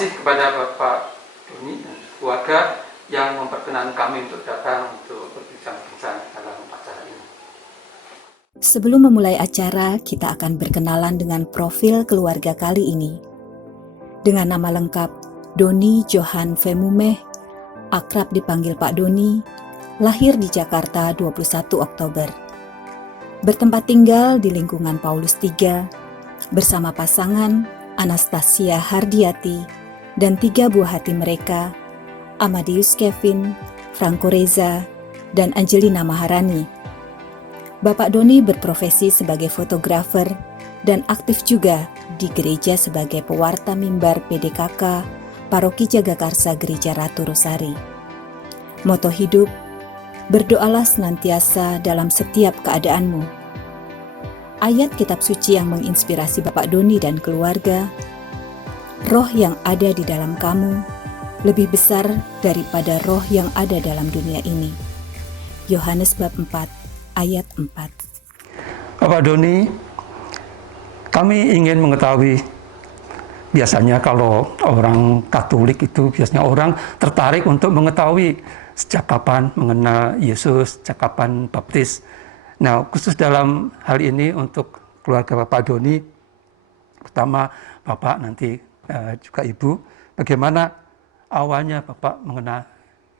kasih kepada Bapak Doni dan keluarga yang memperkenankan kami untuk datang untuk berbincang-bincang dalam acara ini. Sebelum memulai acara, kita akan berkenalan dengan profil keluarga kali ini. Dengan nama lengkap Doni Johan Femumeh, akrab dipanggil Pak Doni, lahir di Jakarta 21 Oktober. Bertempat tinggal di lingkungan Paulus III, bersama pasangan Anastasia Hardiati dan 3 buah hati mereka, Amadeus Kevin, Franco Reza, dan Angelina Maharani. Bapak Doni berprofesi sebagai fotografer dan aktif juga di gereja sebagai pewarta mimbar PDKK Paroki Jagakarsa Gereja Ratu Rosari. Moto hidup, berdoalah senantiasa dalam setiap keadaanmu. Ayat kitab suci yang menginspirasi Bapak Doni dan keluarga, roh yang ada di dalam kamu lebih besar daripada roh yang ada dalam dunia ini. Yohanes bab 4 ayat 4. Bapak Doni, kami ingin mengetahui, biasanya kalau orang Katolik itu biasanya orang tertarik untuk mengetahui sejak kapan mengenal Yesus, sejak kapan baptis. Nah, khusus dalam hal ini untuk keluarga Bapak Doni, pertama Bapak nanti juga Ibu, bagaimana awalnya Bapak mengenal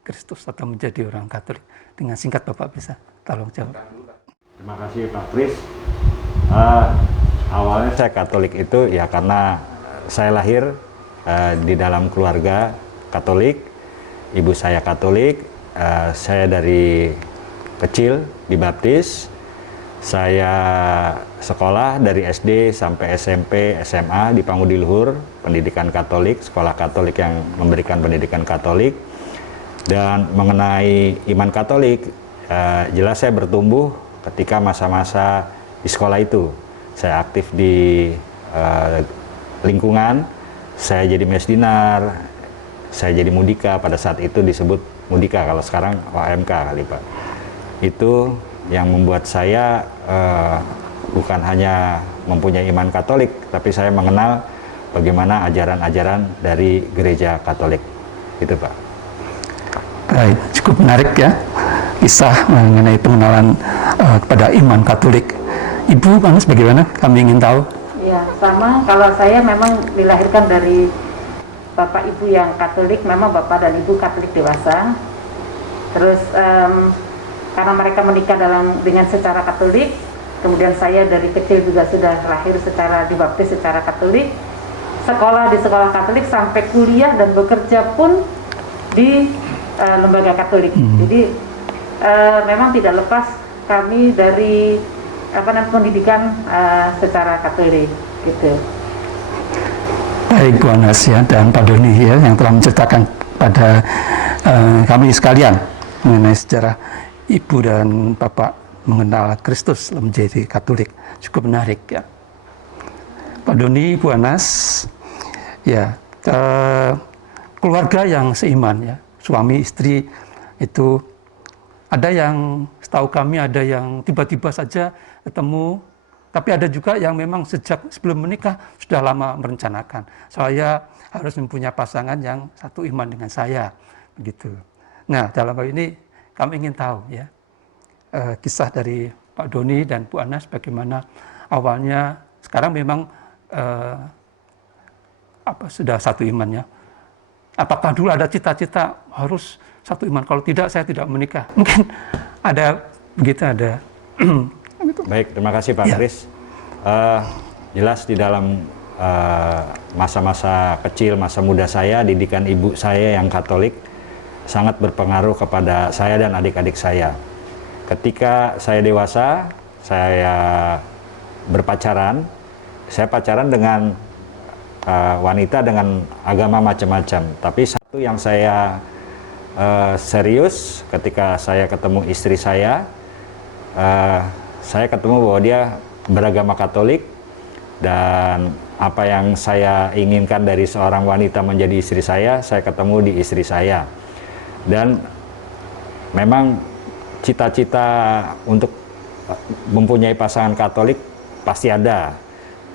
Kristus atau menjadi orang Katolik? Dengan singkat Bapak bisa tolong jawab. Terima kasih Pak Kris. Awalnya saya Katolik itu ya karena saya lahir di dalam keluarga Katolik, ibu saya Katolik, saya dari kecil dibaptis, saya sekolah dari SD sampai SMP, SMA di Pangudi Luhur, pendidikan Katolik, sekolah Katolik yang memberikan pendidikan Katolik. Dan mengenai iman Katolik, jelas saya bertumbuh ketika masa-masa di sekolah itu. Saya aktif di lingkungan, saya jadi mesdinar, saya jadi mudika, pada saat itu disebut mudika, kalau sekarang OMK kali Pak. Itu yang membuat saya bukan hanya mempunyai iman Katolik, tapi saya mengenal bagaimana ajaran-ajaran dari gereja Katolik. Itu Pak. Baik, cukup menarik ya kisah mengenai pengenalan kepada iman Katolik. Ibu, Panas, bagaimana? Kami ingin tahu. Ya, sama. Kalau saya memang dilahirkan dari bapak ibu yang Katolik, memang bapak dan ibu Katolik dewasa. Terus karena mereka menikah dengan secara Katolik, kemudian saya dari kecil juga sudah lahir secara dibaptis secara Katolik, sekolah di sekolah Katolik sampai kuliah dan bekerja pun di lembaga Katolik. Jadi memang tidak lepas kami dari pendidikan secara Katolik gitu. Baik Bu Anas ya, dan Pak Doni ya, yang telah menceritakan pada kami sekalian mengenai sejarah Ibu dan Bapak mengenal Kristus menjadi Katolik. Cukup menarik ya. Pak Doni, Bu Anas, ya keluarga yang seiman ya, suami istri itu ada yang setahu kami ada yang tiba-tiba saja ketemu, tapi ada juga yang memang sejak sebelum menikah sudah lama merencanakan. Saya harus mempunyai pasangan yang satu iman dengan saya, begitu. Nah, dalam hal ini kami ingin tahu ya kisah dari Pak Doni dan Bu Anas bagaimana awalnya. Sekarang memang sudah satu imannya. Apakah dulu ada cita-cita harus satu iman? Kalau tidak, saya tidak menikah. Mungkin ada begitu, ada. Baik, terima kasih Pak Kris. Jelas di dalam masa-masa kecil, masa muda saya, didikan ibu saya yang Katolik sangat berpengaruh kepada saya dan adik-adik saya. Ketika saya dewasa, saya berpacaran. Saya pacaran dengan wanita dengan agama macam-macam. Tapi satu yang saya serius ketika saya ketemu istri saya ketemu bahwa dia beragama Katolik, dan apa yang saya inginkan dari seorang wanita menjadi istri saya ketemu di istri saya. Dan memang cita-cita untuk mempunyai pasangan Katolik pasti ada.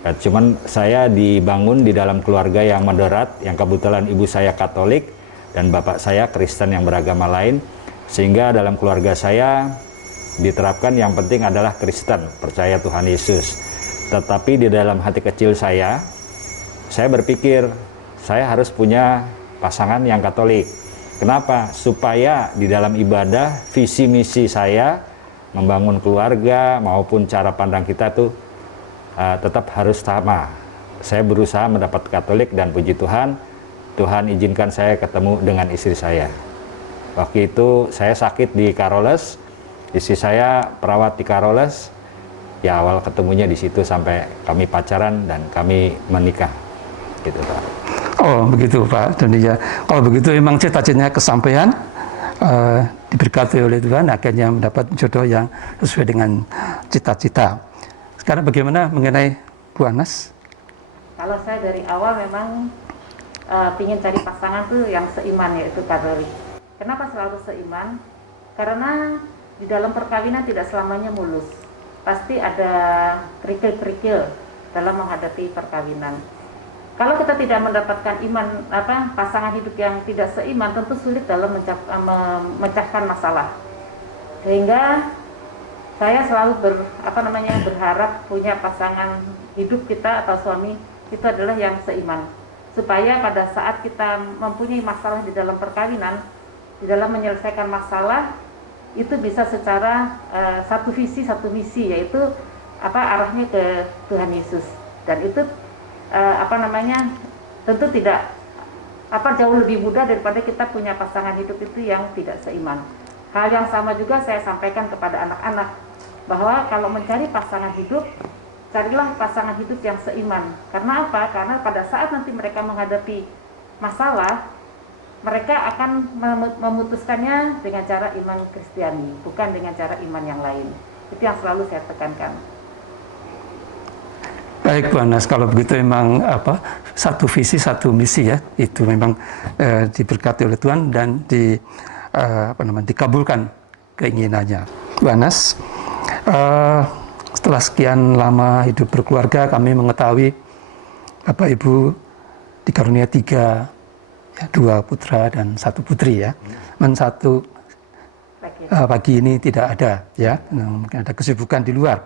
Cuman saya dibangun di dalam keluarga yang moderat, yang kebetulan ibu saya Katolik dan bapak saya Kristen yang beragama lain, sehingga dalam keluarga saya diterapkan yang penting adalah Kristen, percaya Tuhan Yesus. Tetapi di dalam hati kecil saya berpikir saya harus punya pasangan yang Katolik. Kenapa? Supaya di dalam ibadah visi misi saya membangun keluarga maupun cara pandang kita tuh tetap harus sama. Saya berusaha mendapat Katolik dan puji Tuhan, Tuhan izinkan saya ketemu dengan istri saya. Waktu itu saya sakit di Karoles, istri saya perawat di Karoles. Ya awal ketemunya di situ sampai kami pacaran dan kami menikah. Gitu Pak. Oh begitu Pak Doni ya. Kalau begitu memang cita-citanya kesampaian, diberkati oleh Tuhan, akhirnya mendapat jodoh yang sesuai dengan cita-cita. Sekarang bagaimana mengenai Bu Anas? Kalau saya dari awal memang ingin cari pasangan tuh yang seiman, yaitu Katolik. Kenapa selalu seiman? Karena di dalam perkawinan tidak selamanya mulus. Pasti ada kerikil-kerikil dalam menghadapi perkawinan. Kalau kita tidak mendapatkan pasangan hidup yang tidak seiman, tentu sulit dalam memecahkan masalah. Sehingga saya selalu berharap punya pasangan hidup kita atau suami itu adalah yang seiman, supaya pada saat kita mempunyai masalah di dalam perkawinan, di dalam menyelesaikan masalah itu bisa secara satu visi satu misi, yaitu arahnya ke Tuhan Yesus. Dan itu tentu tidak jauh lebih mudah daripada kita punya pasangan hidup itu yang tidak seiman. Hal yang sama juga saya sampaikan kepada anak-anak, bahwa kalau mencari pasangan hidup, carilah pasangan hidup yang seiman. Karena apa? Karena pada saat nanti mereka menghadapi masalah, mereka akan memutuskannya dengan cara iman Kristiani, bukan dengan cara iman yang lain. Itu yang selalu saya tekankan. Baik Bu Anas, kalau begitu memang satu visi satu misi ya, itu memang diberkati oleh Tuhan dan dikabulkan keinginannya. Bu Anas, setelah sekian lama hidup berkeluarga, kami mengetahui Bapak Ibu dikarunia 3, ya, 2 putra dan 1 putri ya. Satu pagi ini tidak ada ya, mungkin ada kesibukan di luar.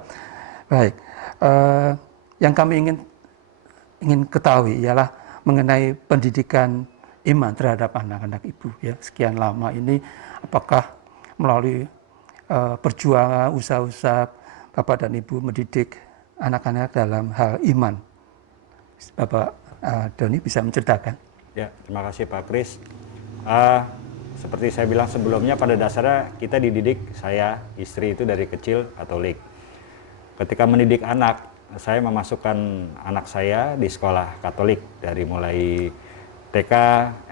Baik, yang kami ingin ketahui ialah mengenai pendidikan iman terhadap anak-anak Ibu ya. Sekian lama ini apakah melalui perjuangan usaha-usaha Bapak dan Ibu mendidik anak-anak dalam hal iman, Bapak Doni bisa menceritakan? Ya, terima kasih Pak Kris. Seperti saya bilang sebelumnya, pada dasarnya kita dididik, saya, istri itu dari kecil Katolik. Ketika mendidik anak, saya memasukkan anak saya di sekolah Katolik, dari mulai TK,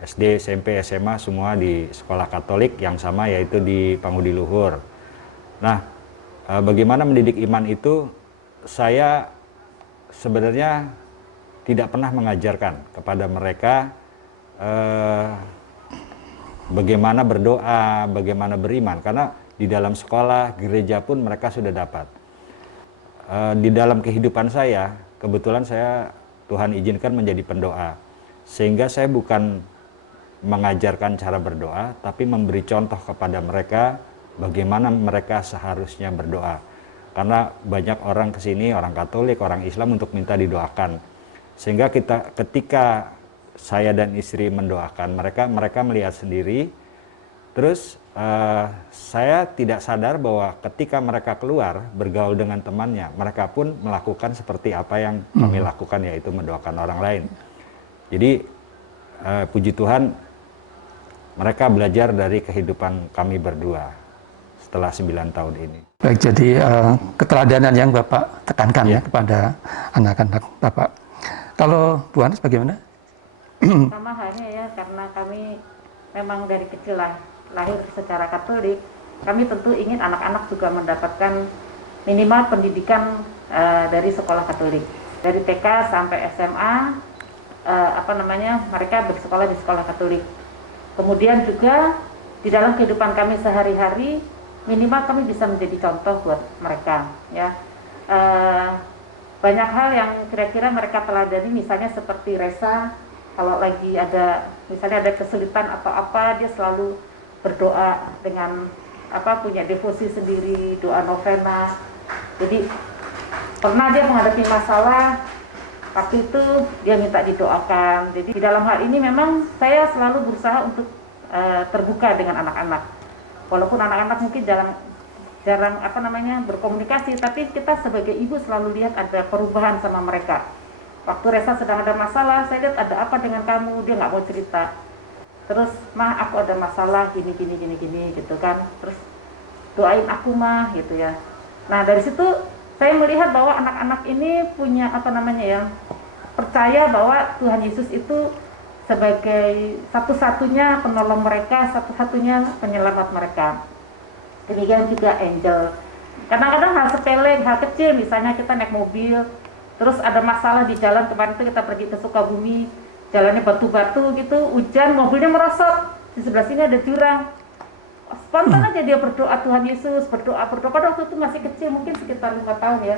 SD, SMP, SMA, semua di sekolah Katolik yang sama, yaitu di Pangudi Luhur. Nah, bagaimana mendidik iman itu, saya sebenarnya tidak pernah mengajarkan kepada mereka bagaimana berdoa, bagaimana beriman, karena di dalam sekolah, gereja pun mereka sudah dapat. Di dalam kehidupan saya, kebetulan saya Tuhan izinkan menjadi pendoa, sehingga saya bukan mengajarkan cara berdoa, tapi memberi contoh kepada mereka bagaimana mereka seharusnya berdoa. Karena banyak orang kesini, orang Katolik, orang Islam untuk minta didoakan, sehingga ketika saya dan istri mendoakan mereka melihat sendiri. Terus saya tidak sadar bahwa ketika mereka keluar bergaul dengan temannya, mereka pun melakukan seperti apa yang kami lakukan, yaitu mendoakan orang lain. Jadi puji Tuhan, mereka belajar dari kehidupan kami berdua setelah 9 tahun ini. Baik, jadi keteladanan yang Bapak tekankan ya kepada anak-anak Bapak. Kalau Bu Anas bagaimana? Sama halnya ya, karena kami memang dari kecil lahir secara Katolik, kami tentu ingin anak-anak juga mendapatkan minimal pendidikan dari sekolah Katolik. Dari TK sampai SMA, mereka bersekolah di sekolah Katolik. Kemudian juga di dalam kehidupan kami sehari-hari, minimal kami bisa menjadi contoh buat mereka. Ya, banyak hal yang kira-kira mereka teladani, misalnya seperti Resa, kalau lagi ada misalnya ada kesulitan atau apa, dia selalu berdoa dengan punya devosi sendiri, doa novena. Jadi pernah dia menghadapi masalah, waktu itu dia minta didoakan. Jadi di dalam hal ini memang saya selalu berusaha untuk terbuka dengan anak-anak, walaupun anak-anak mungkin jarang berkomunikasi, tapi kita sebagai ibu selalu lihat ada perubahan sama mereka. Waktu Resa sedang ada masalah, saya lihat ada apa dengan kamu, dia nggak mau cerita. Terus, mah aku ada masalah gini gitu kan. Terus doain aku mah gitu ya. Nah dari situ saya melihat bahwa anak-anak ini punya percaya bahwa Tuhan Yesus itu sebagai satu-satunya penolong mereka, satu-satunya penyelamat mereka. Demikian juga Angel. Kadang-kadang hal sepele, hal kecil, misalnya kita naik mobil, terus ada masalah di jalan. Kemarin itu kita pergi ke Sukabumi, jalannya batu-batu gitu, hujan, mobilnya merosot, di sebelah sini ada jurang. Spontan aja dia berdoa, Tuhan Yesus, berdoa. Pada waktu itu masih kecil, mungkin sekitar 5 tahun ya,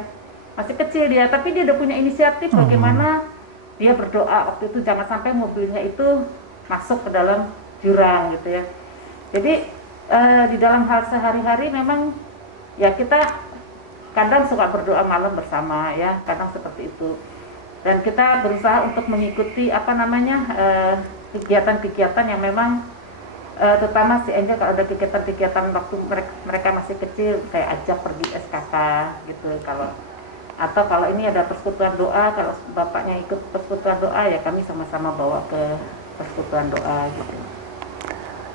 masih kecil dia, tapi dia udah punya inisiatif bagaimana dia berdoa. Waktu itu jangan sampai mobilnya itu masuk ke dalam jurang gitu ya. Jadi di dalam hal sehari-hari memang ya kita kadang suka berdoa malam bersama ya, kadang seperti itu. Dan kita berusaha untuk mengikuti kegiatan-kegiatan yang memang terutama si Angel kalau ada kegiatan-kegiatan waktu mereka masih kecil, saya ajak pergi SKK gitu. Kalau ini ada persekutuan doa, kalau bapaknya ikut persekutuan doa ya kami sama-sama bawa ke persekutuan doa gitu.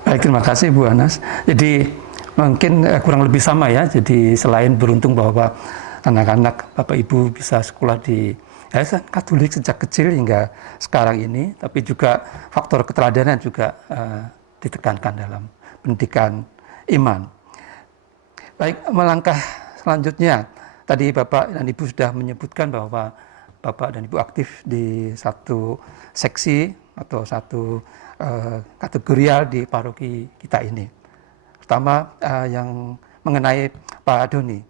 Baik, terima kasih Bu Anas. Jadi mungkin kurang lebih sama ya. Jadi selain beruntung bahwa anak-anak Bapak Ibu bisa sekolah di yayasan Katolik sejak kecil hingga sekarang ini, tapi juga faktor keteladanan juga ditekankan dalam pendidikan iman. Baik, melangkah selanjutnya, tadi Bapak dan Ibu sudah menyebutkan bahwa Bapak dan Ibu aktif di satu seksi atau satu kategorial di paroki kita ini. Pertama yang mengenai Pak Doni,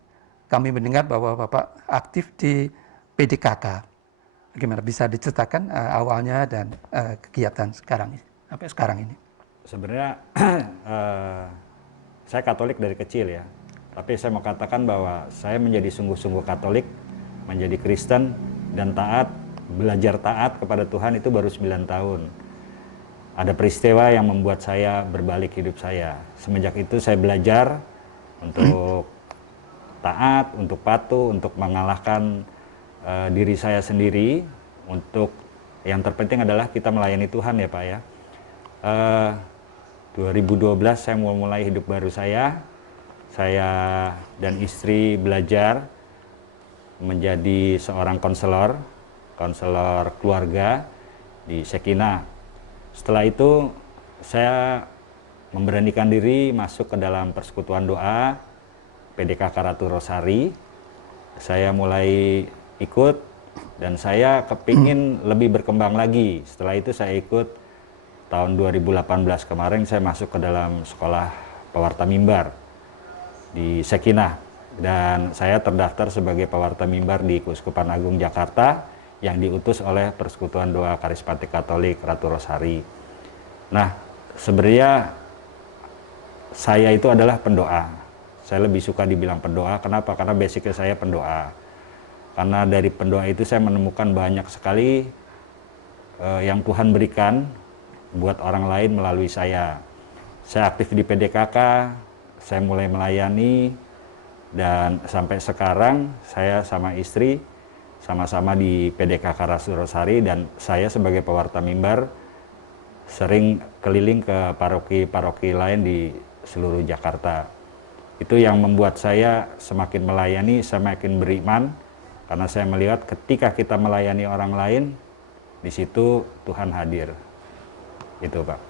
kami mendengar bahwa Bapak aktif di PDKK. Bagaimana bisa diceritakan awalnya dan kegiatan sampai sekarang ini? Sebenarnya saya Katolik dari kecil ya, tapi saya mau katakan bahwa saya menjadi sungguh-sungguh Katolik, menjadi Kristen dan belajar taat kepada Tuhan itu baru 9 tahun. Ada peristiwa yang membuat saya berbalik hidup saya. Semenjak itu saya belajar untuk taat, untuk patuh, untuk mengalahkan diri saya sendiri. Untuk yang terpenting adalah kita melayani Tuhan ya Pak ya. 2012 saya mulai hidup baru saya. Saya dan istri belajar menjadi seorang konselor keluarga di Sekinah. Setelah itu saya memberanikan diri masuk ke dalam persekutuan doa PDKK Ratu Rosari. Saya mulai ikut dan saya kepingin lebih berkembang lagi. Setelah itu saya ikut tahun 2018 kemarin saya masuk ke dalam sekolah pewarta mimbar di Sekinah. Dan saya terdaftar sebagai pewarta mimbar di Keuskupan Agung Jakarta yang diutus oleh Persekutuan Doa Karismatik Katolik Ratu Rosari. Nah, sebenarnya saya itu adalah pendoa. Saya lebih suka dibilang pendoa. Kenapa? Karena basicnya saya pendoa. Karena dari pendoa itu saya menemukan banyak sekali yang Tuhan berikan buat orang lain melalui saya. Saya aktif di PDKK, saya mulai melayani, dan sampai sekarang saya sama istri sama-sama di PDKK Ratu Rosari, dan saya sebagai pewarta mimbar sering keliling ke paroki-paroki lain di seluruh Jakarta. Itu yang membuat saya semakin melayani, semakin beriman, karena saya melihat ketika kita melayani orang lain, di situ Tuhan hadir. Itu Pak.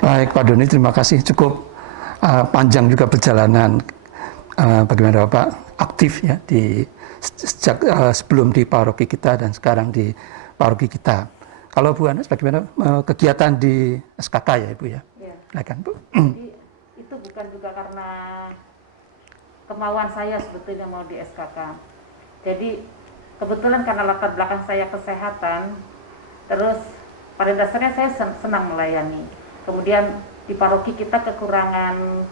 Baik Pak Doni, terima kasih. Cukup panjang juga perjalanan bagaimana Bapak aktif ya sejak sebelum di paroki kita dan sekarang di paroki kita. Kalau Bu Anas, bagaimana kegiatan di SKK ya Ibu ya? Silakan Bu. Jadi itu bukan juga karena kemauan saya sebetulnya mau di SKK. Jadi kebetulan karena latar belakang saya kesehatan, terus pada dasarnya saya senang melayani. Kemudian di paroki kita kekurangan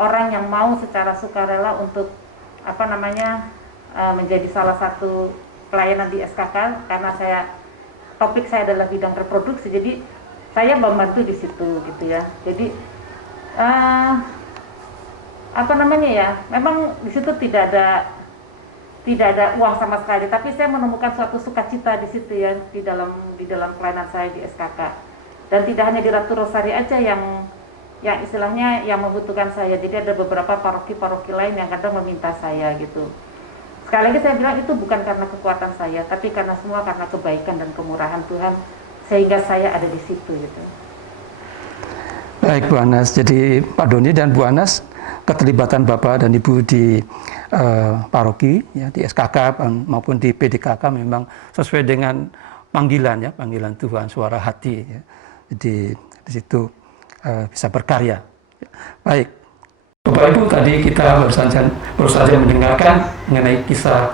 orang yang mau secara sukarela untuk menjadi salah satu pelayanan di SKK, karena topik saya adalah bidang reproduksi, jadi saya membantu di situ gitu ya. Jadi memang di situ tidak ada uang sama sekali, tapi saya menemukan suatu sukacita di situ ya, di dalam pelayanan saya di SKK. Dan tidak hanya di Ratu Rosari aja yang istilahnya yang membutuhkan saya, jadi ada beberapa paroki-paroki lain yang kadang meminta saya gitu. Sekali lagi saya bilang itu bukan karena kekuatan saya, tapi karena semua karena kebaikan dan kemurahan Tuhan, sehingga saya ada di situ gitu. Baik Bu Anas, jadi Pak Doni dan Bu Anas, keterlibatan Bapak dan Ibu di paroki, ya, di SKK maupun di PDKK memang sesuai dengan panggilan Tuhan, suara hati. Ya. Jadi di situ bisa berkarya. Baik, Bapak Ibu, tadi kita baru saja mendengarkan mengenai kisah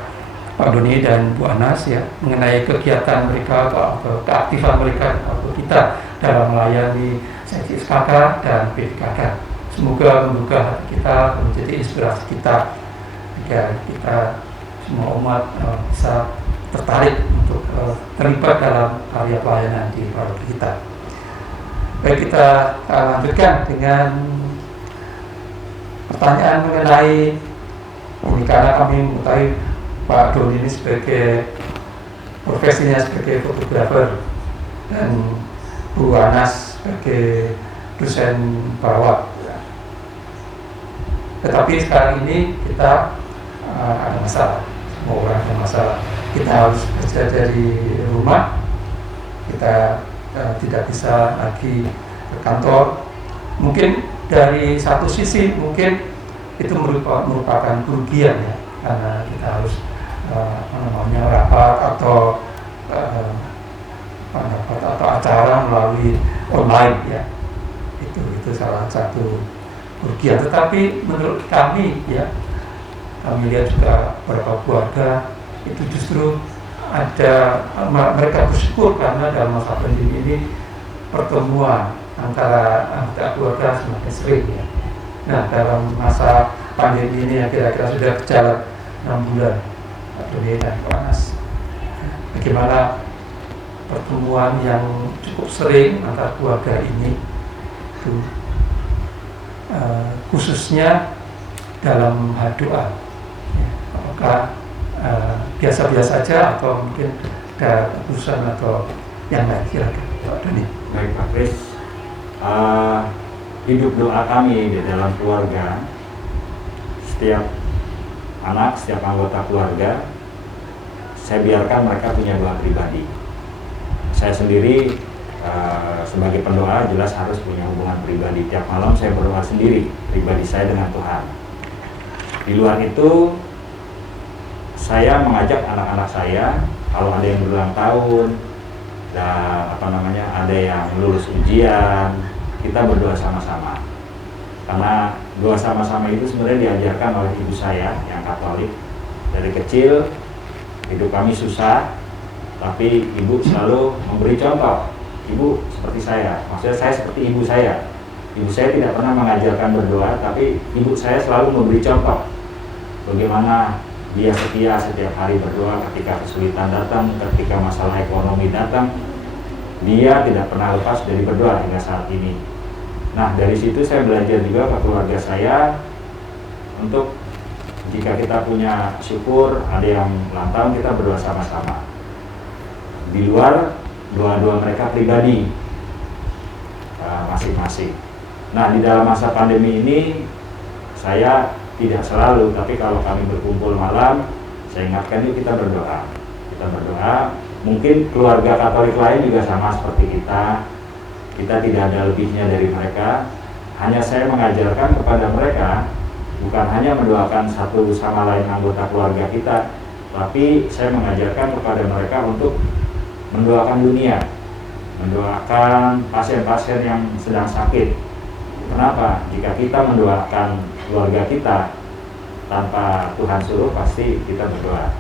Pak Doni dan Bu Anas, ya, mengenai kegiatan mereka atau keaktifan mereka atau kita dalam melayani seksi SKK dan PDKK. Semoga membuka hati kita, menjadi inspirasi kita agar kita semua umat bisa tertarik untuk terlibat dalam karya pelayanan di paroki kita. Baik, kita lanjutkan dengan pertanyaan mengenai ini, karena kami mengetahui Pak Doni ini sebagai profesinya sebagai fotografer dan Bu Anas sebagai dosen perawat. Tetapi sekarang ini kita ada masalah, semua orang ada masalah. Kita harus kerja dari rumah, kita tidak bisa lagi ke kantor. Mungkin dari satu sisi mungkin itu merupakan kerugian ya, karena kita harus rapat atau acara melalui online ya. Itu salah satu kerugian. Tetapi menurut kami ya, kami lihat juga beberapa keluarga itu justru mereka bersyukur karena dalam masa pandemi ini pertemuan antara anggota keluarga semakin sering ya. Nah, dalam masa pandemi ini yang kira-kira sudah berjalan 6 bulan, Pak Doni dan Pak Anas, bagaimana pertemuan yang cukup sering antara keluarga ini itu khususnya dalam hal doa ya, apakah biasa-biasa saja atau mungkin ada keputusan atau yang lain, silakan Pak Doni. Baik Pak Kris, hidup doa kami di dalam keluarga, setiap anak, setiap anggota keluarga, saya biarkan mereka punya doa pribadi. Saya sendiri sebagai pendoa jelas harus punya hubungan pribadi. Tiap malam saya berdoa sendiri, pribadi saya dengan Tuhan. Di luar itu, saya mengajak anak-anak saya, kalau ada yang berulang tahun dan ada yang lulus ujian, kita berdoa sama-sama. Karena doa sama-sama itu sebenarnya diajarkan oleh ibu saya yang Katolik. Dari kecil hidup kami susah, tapi ibu selalu memberi contoh. Ibu seperti saya, maksudnya saya seperti ibu saya. Ibu saya tidak pernah mengajarkan berdoa, tapi ibu saya selalu memberi contoh bagaimana dia setia setiap hari berdoa ketika kesulitan datang, ketika masalah ekonomi datang. Dia tidak pernah lepas dari berdoa hingga saat ini. Nah, dari situ saya belajar juga ke keluarga saya untuk jika kita punya syukur, ada yang ulang tahun, kita berdoa sama-sama. Di luar doa-doa mereka pribadi masing-masing. Nah, di dalam masa pandemi ini saya tidak selalu, tapi kalau kami berkumpul malam, saya ingatkan yuk kita berdoa. Kita berdoa. Mungkin keluarga Katolik lain juga sama seperti kita. Kita tidak ada lebihnya dari mereka. Hanya saya mengajarkan kepada mereka bukan hanya mendoakan satu sama lain anggota keluarga kita, tapi saya mengajarkan kepada mereka untuk mendoakan dunia, mendoakan pasien-pasien yang sedang sakit. Kenapa? Jika kita mendoakan keluarga kita tanpa Tuhan suruh, pasti kita berdoa.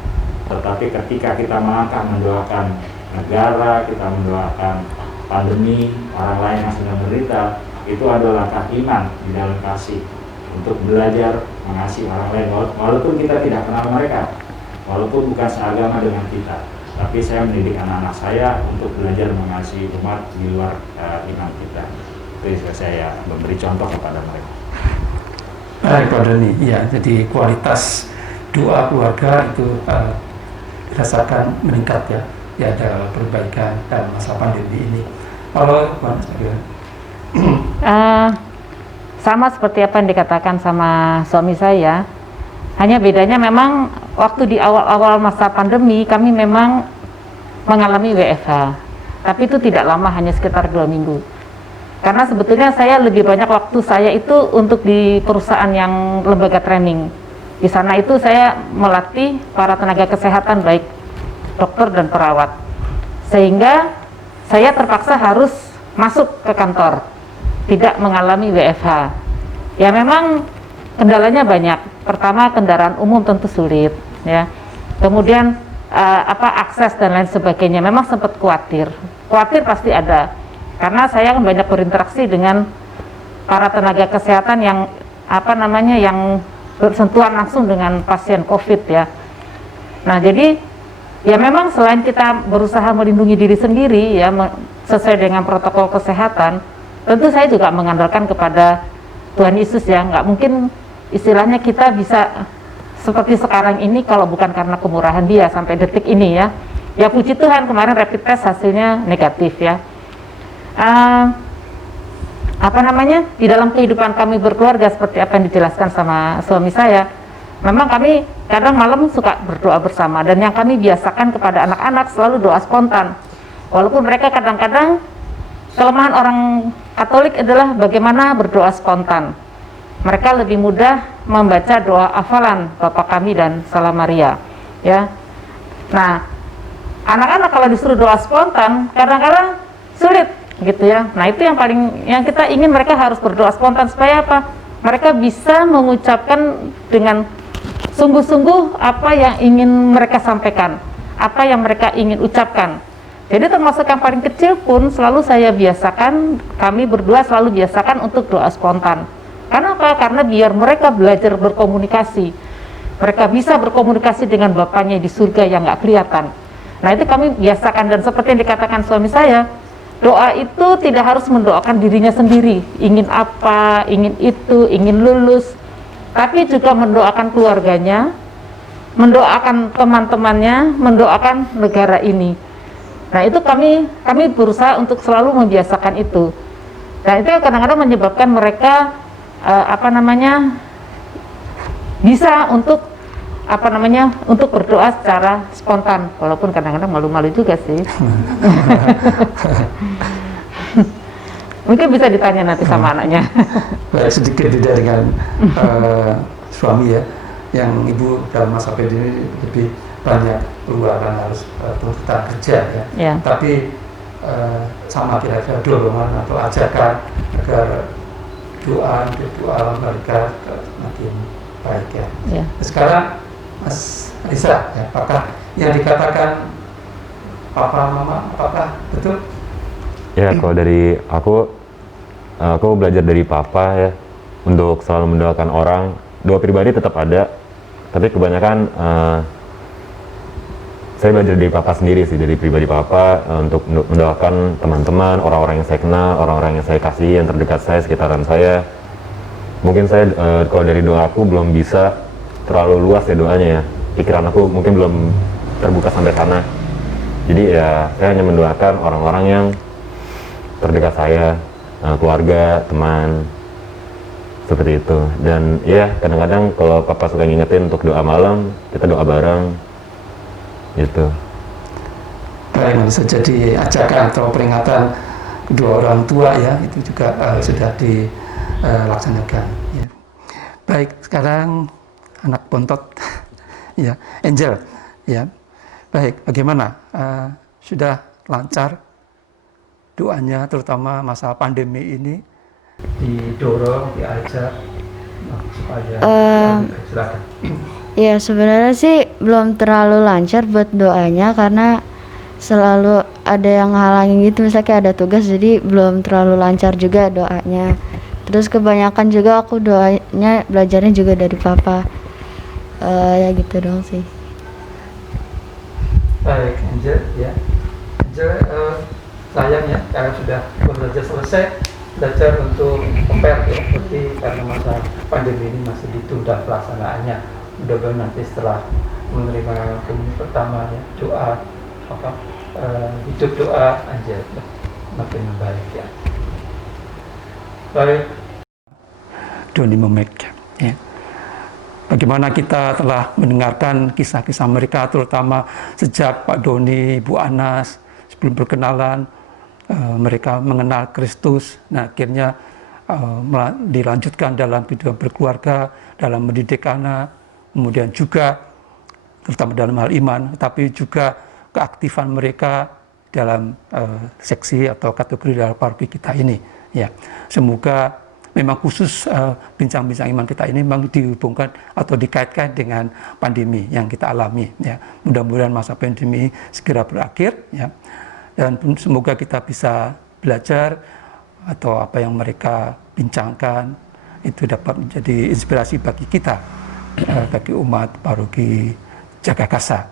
Tetapi ketika kita melangkah mendoakan negara, kita mendoakan pandemi, orang lain yang sedang menderita, itu adalah langkah iman di dalam kasih untuk belajar mengasihi orang lain, walaupun kita tidak kenal mereka, walaupun bukan seagama dengan kita. Tapi saya mendidik anak-anak saya untuk belajar mengasihi umat di luar iman kita. Itu saya memberi contoh kepada mereka. Baik Pak Doni, ya, jadi kualitas doa keluarga itu dirasakan meningkat ya, ya ada perbaikan dalam masa pandemi ini. Kalau sama seperti apa yang dikatakan sama suami saya, hanya bedanya memang waktu di awal-awal masa pandemi kami memang mengalami WFH, tapi itu tidak lama, hanya sekitar 2 minggu. Karena sebetulnya saya lebih banyak waktu saya itu untuk di perusahaan yang lembaga training. Di sana itu saya melatih para tenaga kesehatan, baik dokter dan perawat. Sehingga saya terpaksa harus masuk ke kantor, tidak mengalami WFH. Ya memang kendalanya banyak. Pertama, kendaraan umum tentu sulit, ya. Kemudian akses dan lain sebagainya. Memang sempat khawatir pasti ada. Karena saya kan banyak berinteraksi dengan para tenaga kesehatan yang yang bersentuhan langsung dengan pasien COVID ya. Nah jadi ya memang selain kita berusaha melindungi diri sendiri ya sesuai dengan protokol kesehatan, tentu saya juga mengandalkan kepada Tuhan Yesus ya. Nggak mungkin istilahnya kita bisa seperti sekarang ini kalau bukan karena kemurahan Dia sampai detik ini ya. Ya puji Tuhan, kemarin rapid test hasilnya negatif ya. Di dalam kehidupan kami berkeluarga seperti apa yang dijelaskan sama suami saya, memang kami kadang malam suka berdoa bersama, dan yang kami biasakan kepada anak-anak selalu doa spontan. Walaupun mereka kadang-kadang, kelemahan orang Katolik adalah bagaimana berdoa spontan. Mereka lebih mudah membaca doa hafalan Bapa Kami dan Salam Maria ya. Nah anak-anak kalau disuruh doa spontan kadang-kadang sulit gitu ya. Nah itu yang kita ingin, mereka harus berdoa spontan supaya apa? Mereka bisa mengucapkan dengan sungguh-sungguh apa yang ingin mereka sampaikan, apa yang mereka ingin ucapkan. Jadi termasuk yang paling kecil pun selalu saya biasakan, kami berdua selalu biasakan untuk doa spontan. Karena apa? Karena biar mereka belajar berkomunikasi, mereka bisa berkomunikasi dengan Bapaknya di surga yang nggak kelihatan. Nah itu kami biasakan, dan seperti yang dikatakan suami saya, doa itu tidak harus mendoakan dirinya sendiri, ingin apa, ingin itu, ingin lulus, tapi juga mendoakan keluarganya, mendoakan teman-temannya, mendoakan negara ini. Nah itu kami berusaha untuk selalu membiasakan itu. Nah itu kadang-kadang menyebabkan mereka bisa untuk untuk berdoa secara spontan, walaupun kadang-kadang malu-malu juga sih. Mungkin bisa ditanya nanti sama anaknya. Baik, sedikit beda dengan suami ya, yang ibu dalam masa pandemi lebih banyak keluaran harus tuntutan kerja ya. Ya. Tapi sama kira-kira dorongan atau ajakan agar doa mereka makin baik ya. Ya. Sekarang Mas Risa, ya, apakah yang dikatakan Papa Mama, apakah betul? Ya, kalau dari aku belajar dari Papa ya, untuk selalu mendoakan orang. Doa pribadi tetap ada, tapi kebanyakan saya belajar dari Papa sendiri sih, dari pribadi Papa, untuk mendoakan teman-teman, orang-orang yang saya kenal, orang-orang yang saya kasih, yang terdekat saya, sekitaran saya. Mungkin saya kalau dari doa aku belum bisa terlalu luas ya doanya ya, pikiran aku mungkin belum terbuka sampai sana. Jadi ya saya hanya mendoakan orang-orang yang terdekat saya, keluarga, teman, seperti itu. Dan ya kadang-kadang kalau Papa suka ngingetin untuk doa malam, kita doa bareng gitu. Baik, bisa jadi ajakan atau peringatan kedua orang tua ya, itu juga sudah dilaksanakan ya. Baik, sekarang anak bontot ya, Angel ya. Baik, bagaimana? Sudah lancar doanya, terutama masa pandemi ini, didorong, diajak supaya silakan. Ya sebenarnya sih belum terlalu lancar buat doanya karena selalu ada yang halangin gitu, misalnya kayak ada tugas, jadi belum terlalu lancar juga doanya. Terus kebanyakan juga aku doanya belajarnya juga dari papa. Ya gitu dong sih. Baik, Angel ya. Angel, sayang ya karena sudah belajar selesai, belajar untuk compare ya, seperti karena masa pandemi ini masih ditunda pelaksanaannya. Mudah-mudahan nanti setelah menerima komunitas pertama ya, doa hidup doa Angel ya, makin membaik ya. Baik. Doni Memek ya. Bagaimana kita telah mendengarkan kisah-kisah mereka, terutama sejak Pak Doni, Bu Anas, sebelum berkenalan, mereka mengenal Kristus. Nah, akhirnya dilanjutkan dalam kehidupan berkeluarga, dalam mendidik anak, kemudian juga terutama dalam hal iman, tapi juga keaktifan mereka dalam seksi atau kategori dalam paroki kita ini. Ya, semoga memang khusus bincang-bincang iman kita ini memang dihubungkan atau dikaitkan dengan pandemi yang kita alami. Ya, mudah-mudahan masa pandemi segera berakhir. Ya, dan semoga kita bisa belajar atau apa yang mereka bincangkan itu dapat menjadi inspirasi bagi kita, bagi umat paroki Jagakarsa.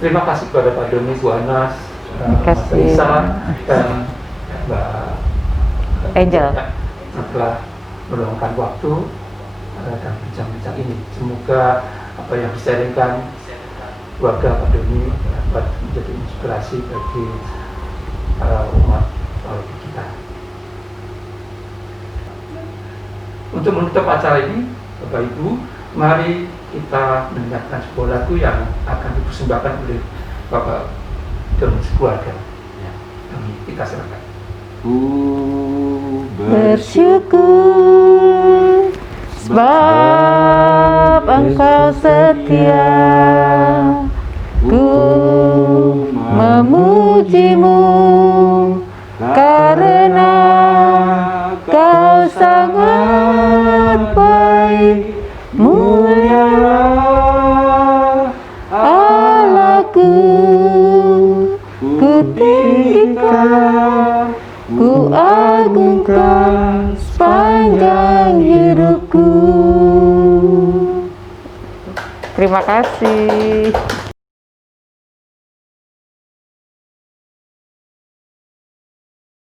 Terima kasih kepada Pak Doni, Bu Anas, Mas Isa, dan Mbak Angel. Setelah meluangkan waktu dan bincang-bincang ini. Semoga apa yang disaringkan keluarga Pak Doni dapat menjadi inspirasi bagi umat paroki kita. Untuk menutup acara ini, Bapak Ibu, mari kita mendengarkan sebuah lagu yang akan dipersembahkan oleh Bapak Doni sekeluarga. Ya, kita silakan. Bersyukur sebab Engkau setia, ku memujimu karena Kau sangat baik, mulialah Allahku, ku tinggikan, ku agungkan sepanjang hidupku. Terima kasih.